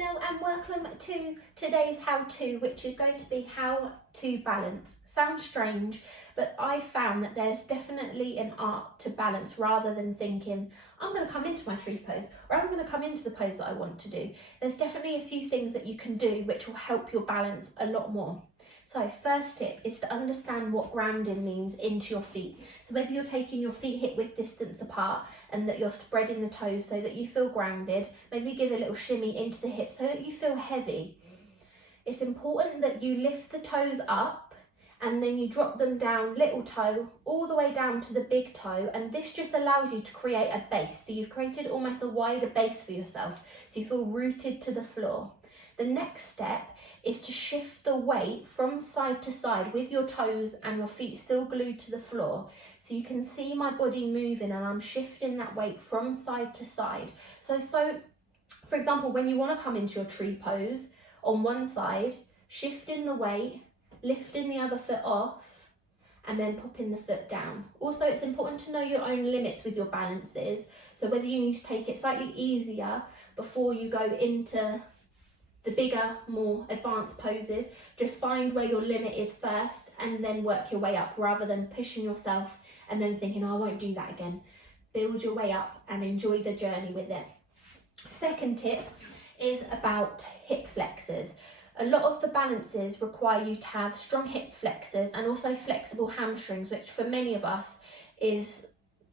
Hello and welcome to today's how-to, which is going to be how to balance. Sounds strange, but I found that there's definitely an art to balance rather than thinking, I'm going to come into my tree pose or I'm going to come into the pose that I want to do. There's definitely a few things that you can do which will help your balance a lot more. So first tip is to understand what grounding means into your feet. So whether you're taking your feet hip width distance apart and that you're spreading the toes so that you feel grounded, maybe give a little shimmy into the hips so that you feel heavy. It's important that you lift the toes up and then you drop them down, little toe, all the way down to the big toe, and this just allows you to create a base. So you've created almost a wider base for yourself, so you feel rooted to the floor. The next step is to shift the weight from side to side with your toes and your feet still glued to the floor. So you can see my body moving and I'm shifting that weight from side to side. So for example, when you want to come into your tree pose, on one side, shifting the weight, lifting the other foot off, and then popping the foot down. Also, it's important to know your own limits with your balances. So whether you need to take it slightly easier before you go into the bigger, more advanced poses, just find where your limit is first and then work your way up rather than pushing yourself and then thinking, oh, I won't do that again. Build your way up and enjoy the journey with it. Second tip is about hip flexors. A lot of the balances require you to have strong hip flexors and also flexible hamstrings, which for many of us is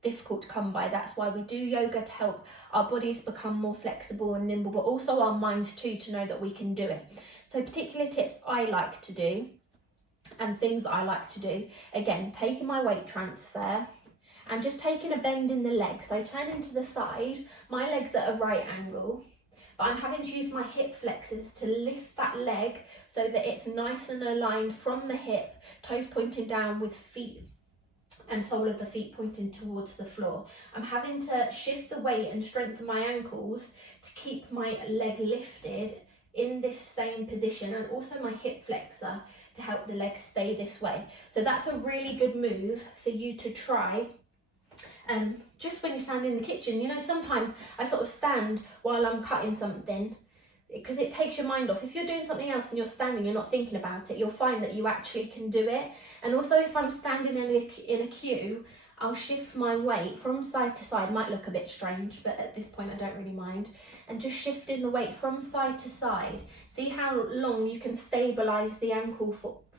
difficult to come by. That's why we do yoga, to help our bodies become more flexible and nimble, but also our minds too, to know that we can do it. So particular tips I like to do and things I like to do, again, taking my weight transfer and just taking a bend in the leg. So turning to the side, my leg's at a right angle, but I'm having to use my hip flexors to lift that leg so that it's nice and aligned from the hip, toes pointing down with feet and sole of the feet pointing towards the floor. I'm having to shift the weight and strengthen my ankles to keep my leg lifted in this same position, and also my hip flexor to help the leg stay this way. So that's a really good move for you to try. Just when you stand in the kitchen, you know, sometimes I sort of stand while I'm cutting something because it takes your mind off. If you're doing something else and you're standing, you're not thinking about it, you'll find that you actually can do it. And also if I'm standing in a queue, I'll shift my weight from side to side. Might look a bit strange, but at this point I don't really mind. And just shifting the weight from side to side. See how long you can stabilise the ankle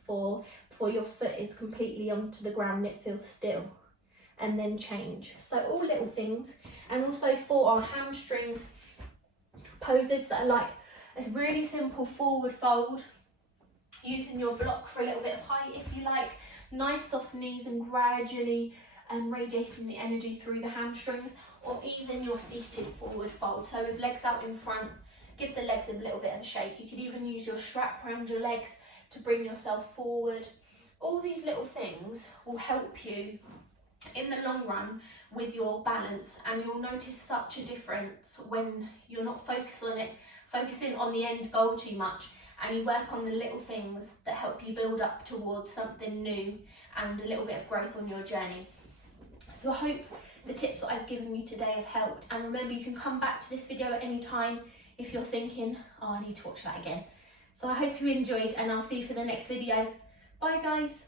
for before your foot is completely onto the ground and it feels still. And then change. So all little things. And also for our hamstrings, poses that are like a really simple forward fold, using your block for a little bit of height if you like, nice soft knees and gradually radiating the energy through the hamstrings, or even your seated forward fold. So with legs out in front, give the legs a little bit of a shake. You could even use your strap around your legs to bring yourself forward. All these little things will help you in the long run with your balance, and you'll notice such a difference when you're not focusing on the end goal too much, and you work on the little things that help you build up towards something new and a little bit of growth on your journey. So I hope the tips that I've given you today have helped, and remember, you can come back to this video at any time if you're thinking, oh, I need to watch that again. So I hope you enjoyed, and I'll see you for the next video. Bye guys.